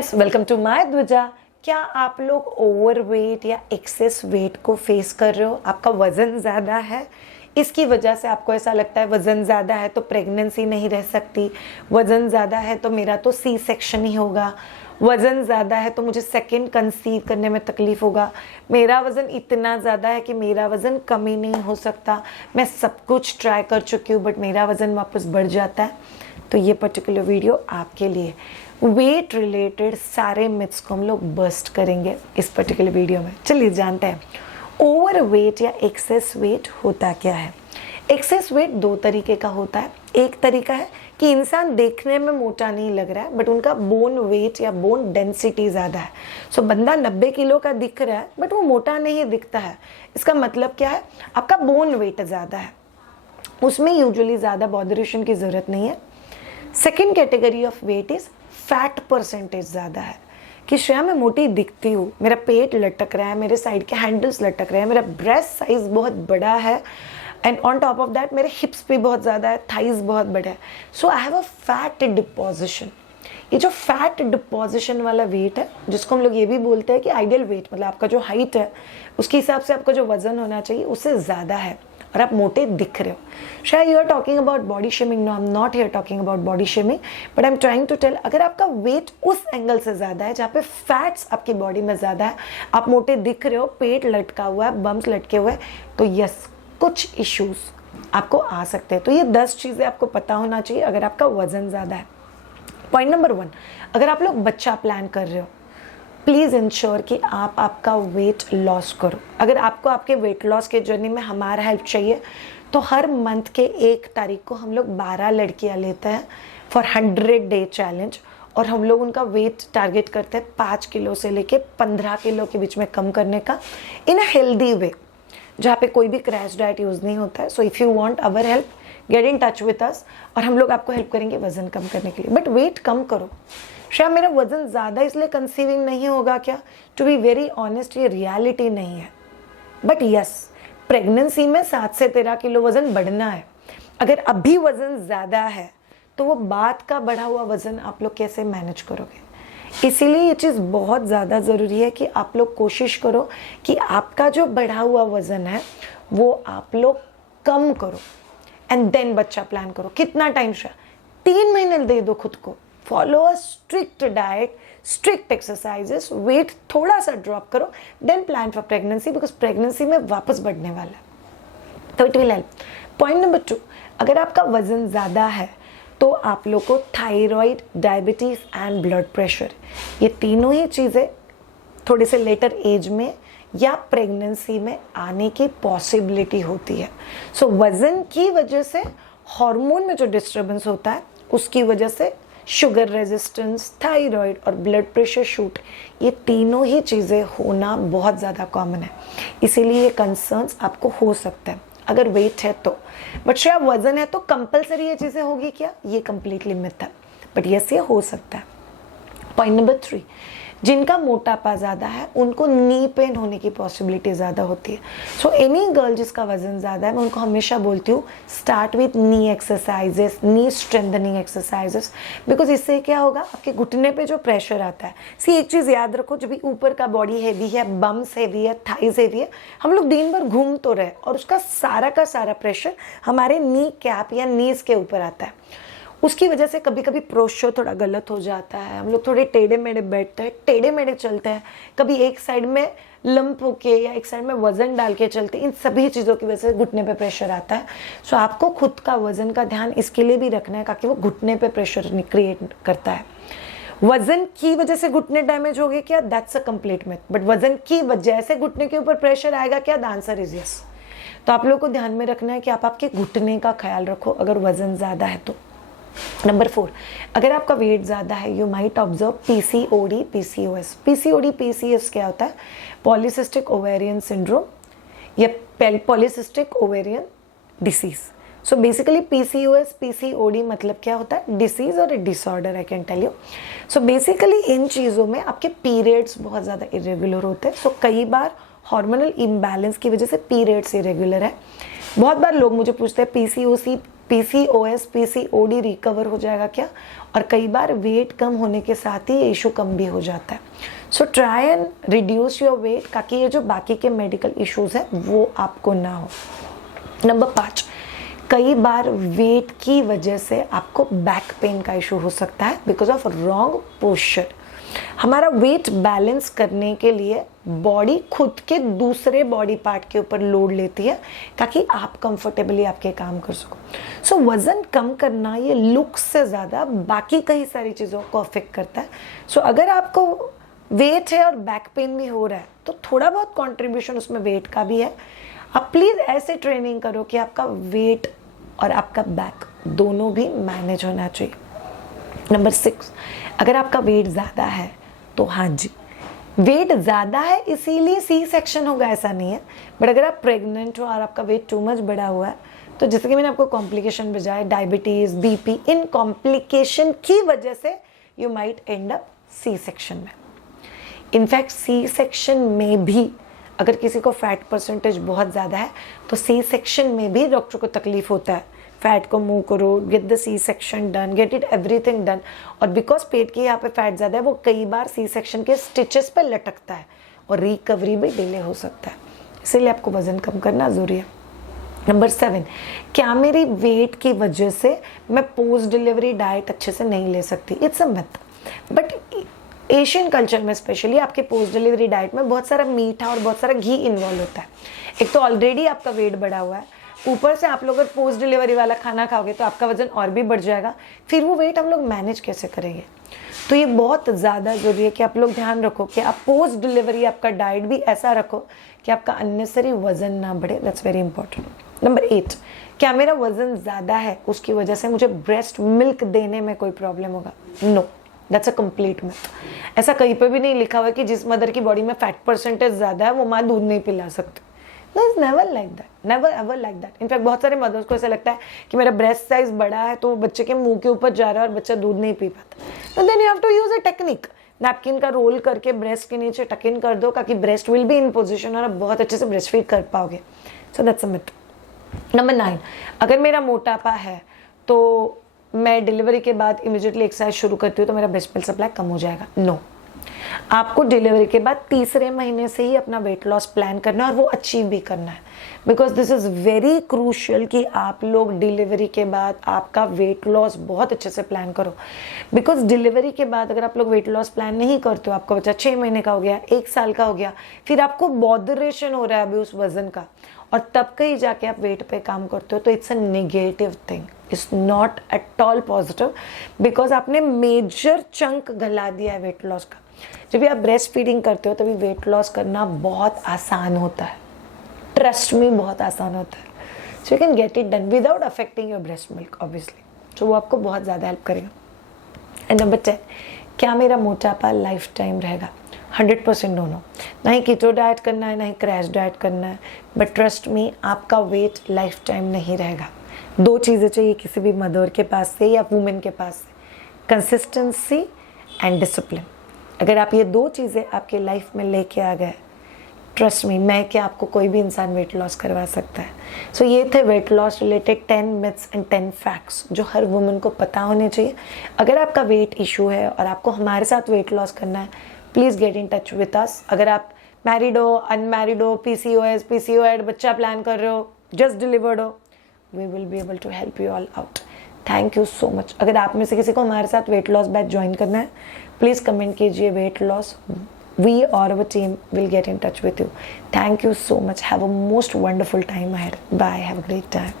Friends, welcome to my ध्वजा। क्या आप लोग ओवरवेट या एक्सेस वेट को फेस कर रहे हो? आपका वजन ज़्यादा है, इसकी वजह से आपको ऐसा लगता है वजन ज़्यादा है तो प्रेगनेंसी नहीं रह सकती, वजन ज़्यादा है तो मेरा तो सी सेक्शन ही होगा, वज़न ज़्यादा है तो मुझे सेकंड कंसीव करने में तकलीफ़ होगा, मेरा वज़न इतना ज़्यादा है कि मेरा वज़न कम ही नहीं हो सकता, मैं सब कुछ ट्राई कर चुकी हूँ बट मेरा वज़न वापस बढ़ जाता है। तो ये पर्टिकुलर वीडियो आपके लिए। वेट रिलेटेड सारे मिथ्स को हम लोग बस्ट करेंगे इस पर्टिकुलर वीडियो में। चलिए जानते हैं ओवर वेट या एक्सेस वेट होता क्या है। एक्सेस वेट दो तरीके का होता है। एक तरीका है कि इंसान देखने में मोटा नहीं लग रहा है बट उनका बोन वेट या बोन डेंसिटी ज़्यादा है। सो बंदा 90 किलो का दिख रहा है बट वो मोटा नहीं दिखता है। इसका मतलब क्या है? आपका बोन वेट ज़्यादा है, उसमें यूजुअली ज़्यादा बॉडरेशन की ज़रूरत नहीं है। Second category of weight is fat percentage ज़्यादा है कि श्रेया मैं मोटी दिखती हूँ, मेरा पेट लटक रहा है, मेरे साइड के हैंडल्स लटक रहे हैं, मेरा ब्रेस्ट साइज बहुत बड़ा है and on top of that मेरे हिप्स भी बहुत ज़्यादा है, थाइज बहुत बड़ा है। So I have a fat deposition. ये जो फैट डिपोजिशन वाला वेट है जिसको हम लोग ये भी बोलते हैं कि आइडियल वेट, मतलब आपका जो हाइट है उसके हिसाब से आपका जो वजन होना चाहिए उससे ज़्यादा है और आप मोटे दिख रहे हो। शायद you are talking about body shaming. No, I am not here talking about body shaming but I am trying to tell, अगर आपका वेट उस एंगल से ज़्यादा है जहाँ पे फैट्स आपकी बॉडी में ज़्यादा है, आप मोटे दिख रहे हो, पेट लटका हुआ है, बम्स लटके हुए हैं, तो यस कुछ इश्यूज आपको आ सकते हैं। तो ये 10 चीज़ें आपको पता होना चाहिए अगर आपका वजन ज़्यादा है। पॉइंट नंबर 1, अगर आप लोग बच्चा प्लान कर रहे हो प्लीज़ इंश्योर कि आप आपका वेट लॉस करो। अगर आपको आपके वेट लॉस के जर्नी में हमारा हेल्प चाहिए तो हर मंथ के 1 तारीख को हम लोग 12 लड़कियां लेते हैं फॉर 100 डे चैलेंज और हम लोग उनका वेट टारगेट करते हैं 5 किलो से लेके 15 किलो के बीच में कम करने का इन अ हेल्दी वे, जहाँ पे कोई भी क्रैश डाइट यूज़ नहीं होता है। So if you want our help get in touch with us और हम लोग आपको हेल्प करेंगे वजन कम करने के लिए। बट वेट कम करो। शायद मेरा वजन ज़्यादा इसलिए कंसीविंग नहीं होगा क्या? टू बी वेरी ऑनेस्ट ये रियलिटी नहीं है। बट यस, प्रेगनेंसी में 7 से 13 किलो वजन बढ़ना है। अगर अभी वजन ज़्यादा है तो वो बाद का बढ़ा हुआ वजन आप लोग कैसे मैनेज करोगे? इसीलिए ये चीज़ बहुत ज़्यादा ज़रूरी है कि आप लोग कोशिश करो कि आपका जो बढ़ा हुआ वजन है वो आप लोग कम करो एंड देन बच्चा प्लान करो। कितना टाइम? शायद 3 महीने दे दो खुद को। Follow a strict diet, strict exercises, weight थोड़ा सा ड्रॉप करो, then plan for pregnancy, because pregnancy में वापस बढ़ने वाला है तो it will help. Point number 2, अगर आपका वजन ज़्यादा है तो आप लोग को thyroid, diabetes and blood pressure, ये तीनों ही चीज़ें थोड़े से लेटर एज में या प्रेगनेंसी में आने की पॉसिबिलिटी होती है। सो वज़न की वजह से हार्मोन में जो डिस्टर्बेंस होता है उसकी वजह से शुगर रेजिस्टेंस, थायराइड और ब्लड प्रेशर शूट, ये तीनों ही चीज़ें होना बहुत ज़्यादा कॉमन है। इसीलिए ये कंसर्न्स आपको हो सकता है अगर वेट है तो। बट शायद वजन है तो कंपलसरी ये चीज़ें होगी क्या? ये कंप्लीटली मिथ है, बट यस ये हो सकता है। पॉइंट नंबर 3, जिनका मोटापा ज़्यादा है उनको नी पेन होने की पॉसिबिलिटी ज़्यादा होती है। सो एनी गर्ल जिसका वज़न ज़्यादा है मैं उनको हमेशा बोलती हूँ start with knee exercises, knee strengthening exercises, because इससे क्या होगा आपके घुटने पे जो प्रेशर आता है। सी एक चीज़ याद रखो, जब भी ऊपर का बॉडी हैवी है, बम्स हैवी है, थाइज हैवी है, हम लोग दिन भर घूम तो रहे और उसका सारा का सारा प्रेशर हमारे नी कैप या नीज के ऊपर आता है। उसकी वजह से कभी कभी पोस्चर थोड़ा गलत हो जाता है, हम लोग थोड़े टेढ़े मेढ़े बैठते हैं, टेढ़े मेढ़े चलते हैं, कभी एक साइड में लंप होके या एक साइड में वजन डाल के चलते हैं। इन सभी चीज़ों की वजह से घुटने पे प्रेशर आता है। सो आपको खुद का वजन का ध्यान इसके लिए भी रखना है ताकि वो घुटने पे प्रेशर क्रिएट करता है। वजन की वजह से घुटने डैमेज हो गए क्या? That's a complete myth. But वजन की वजह से घुटने के ऊपर प्रेशर आएगा क्या? The answer is yes. तो आप लोगों को ध्यान में रखना है कि आप आपके घुटने का ख्याल रखो अगर वजन ज़्यादा है तो। नंबर 4, अगर आपका वेट ज़्यादा है you might observe PCOD, PCOS. PCOD, PCS क्या होता है? पॉलीसिस्टिक ओवेरियन सिंड्रोम या polycystic ovarian disease. So basically PCOS, PCOD मतलब क्या होता है? डिसीज और disorder, I can tell you. So basically इन चीज़ों में आपके पीरियड्स बहुत ज़्यादा इरेगुलर होते हैं। सो कई बार हार्मोनल इम्बैलेंस की वजह से पीरियड्स इरेगुलर है। बहुत बार लोग मुझे पूछते हैं पीसीओसी PCOS PCOD रिकवर हो जाएगा क्या, और कई बार वेट कम होने के साथ ही ये इशू कम भी हो जाता है। So try and reduce your weight ताकि ये जो बाकी के मेडिकल इश्यूज है वो आपको ना हो। नंबर 5, कई बार वेट की वजह से आपको बैक पेन का इशू हो सकता है बिकॉज ऑफ रॉन्ग पोस्चर। हमारा वेट बैलेंस करने के लिए बॉडी खुद के दूसरे बॉडी पार्ट के ऊपर लोड लेती है ताकि आप कंफर्टेबली आपके काम कर सको। सो वजन कम करना ये लुक से ज़्यादा बाकी कई सारी चीज़ों को अफेक्ट करता है। सो अगर आपको वेट है और बैक पेन भी हो रहा है तो थोड़ा बहुत कंट्रीब्यूशन उसमें वेट का भी है। आप प्लीज़ ऐसे ट्रेनिंग करो कि आपका वेट और आपका बैक दोनों भी मैनेज होना चाहिए। नंबर 6, अगर आपका वेट ज़्यादा है तो हाँ जी, वेट ज़्यादा है इसीलिए सी सेक्शन होगा ऐसा नहीं है, बट अगर आप प्रेग्नेंट हो और आपका वेट टू मच बढ़ा हुआ है तो जैसे कि मैंने आपको कॉम्प्लिकेशन बजाय डायबिटीज़ BP, इन कॉम्प्लिकेशन की वजह से you might end up C section में। इनफैक्ट सी सेक्शन में भी अगर किसी को फैट परसेंटेज बहुत ज़्यादा है तो सी सेक्शन में भी डॉक्टर को तकलीफ होता है। फैट को मूव करो, get the C section done, get it everything done. और बिकॉज पेट के यहाँ पे फैट ज़्यादा है वो कई बार सी सेक्शन के स्टिचेस पे लटकता है और रिकवरी भी डिले हो सकता है, इसीलिए आपको वजन कम करना ज़रूरी है। नंबर 7, क्या मेरी वेट की वजह से मैं पोस्ट डिलीवरी डाइट अच्छे से नहीं ले सकती? It's a myth, but Asian culture में स्पेशली आपके पोस्ट डिलीवरी डाइट में बहुत सारा मीठा और बहुत सारा घी इन्वॉल्व होता है। एक तो ऑलरेडी आपका वेट बढ़ा हुआ है, ऊपर से आप लोग अगर पोस्ट डिलीवरी वाला खाना खाओगे तो आपका वजन और भी बढ़ जाएगा, फिर वो वेट हम लोग मैनेज कैसे करेंगे? तो ये बहुत ज़्यादा ज़रूरी है कि आप लोग ध्यान रखो कि आप पोस्ट डिलीवरी आपका डाइट भी ऐसा रखो कि आपका अननेसेसरी वजन ना बढ़े। That's very important. नंबर 8, क्या मेरा वजन ज़्यादा है उसकी वजह से मुझे ब्रेस्ट मिल्क देने में कोई प्रॉब्लम होगा? No, that's a complete myth. ऐसा कहीं पर भी नहीं लिखा हुआ है कि जिस मदर की बॉडी में फैट परसेंटेज ज़्यादा है वो माँ दूध नहीं पिला सकती। No, it's never like that, never ever like that. In fact बहुत सारे मदर्स को ऐसा लगता है कि मेरा ब्रेस्ट साइज बड़ा है तो बच्चे के मुंह के ऊपर जा रहा है और बच्चा दूध नहीं पी पाता। Then you have to use a technique, napkin का रोल करके ब्रेस्ट के नीचे टक इन कर दो ताकि breast will be in position और आप बहुत अच्छे से ब्रेस्ट फीड कर पाओगे। So that's a myth. Number 9, अगर मेरा मोटापा है तो मैं डिलीवरी के बाद इमीडिएटली एक्सरसाइज शुरू करती हूँ तो मेरा ब्रेस्ट मिल्क सप्लाई कम हो जाएगा? नो, आपको डिलीवरी के बाद तीसरे महीने से ही अपना वेट लॉस प्लान करना है और वो अचीव भी करना है, because this is very crucial कि आप लोग डिलीवरी के बाद आपका वेट लॉस बहुत अच्छे से प्लान करो। बिकॉज डिलीवरी के बाद अगर आप लोग वेट लॉस प्लान नहीं करते हो, आपका बच्चा 6 महीने का हो गया, 1 साल का हो गया, फिर आपको बॉडरेशन हो रहा है अभी उस वजन का, और तब कहीं जाके आप वेट पे काम करते हो तो it's a negative thing, it's not at all positive, because आपने मेजर चंक गला दिया है वेट लॉस का। जब भी आप ब्रेस्ट फीडिंग करते हो तभी वेट लॉस करना बहुत आसान होता है, ट्रस्ट में बहुत आसान होता है। So you can get it done without affecting your breast milk obviously, तो वो आपको बहुत ज़्यादा हेल्प करेगा। एंड नंबर 10, क्या मेरा मोटापा लाइफ टाइम रहेगा? 100% नो। ना ही कीटो डाइट करना है, ना ही क्रैश डाइट करना है, बट ट्रस्ट मी आपका वेट लाइफ टाइम नहीं रहेगा। 2 चीज़ें चाहिए किसी भी मदर के पास से या वुमेन के पास से, कंसिस्टेंसी एंड डिसिप्लिन। अगर आप ये 2 चीज़ें आपके लाइफ में लेके आ गए, ट्रस्ट मी, मैं क्या आपको कोई भी इंसान वेट लॉस करवा सकता है। सो ये थे weight loss related 10 myths and 10 facts जो हर वुमन को पता होने चाहिए। अगर आपका वेट इशू है और आपको हमारे साथ वेट लॉस करना है, please get in touch with अस। अगर आप मैरिड हो, अनमैरिड हो, PCOS, PCOD, बच्चा प्लान कर रहे हो, जस्ट डिलीवर्ड हो, we will be able to help you all out. Thank you so much. अगर आप में से किसी को हमारे साथ वेट लॉस बैच ज्वाइन करना है, प्लीज़ कमेंट कीजिए weight loss. We or our team will get in touch with you. Thank you so much. Have a most wonderful time ahead. Bye. Have a great time.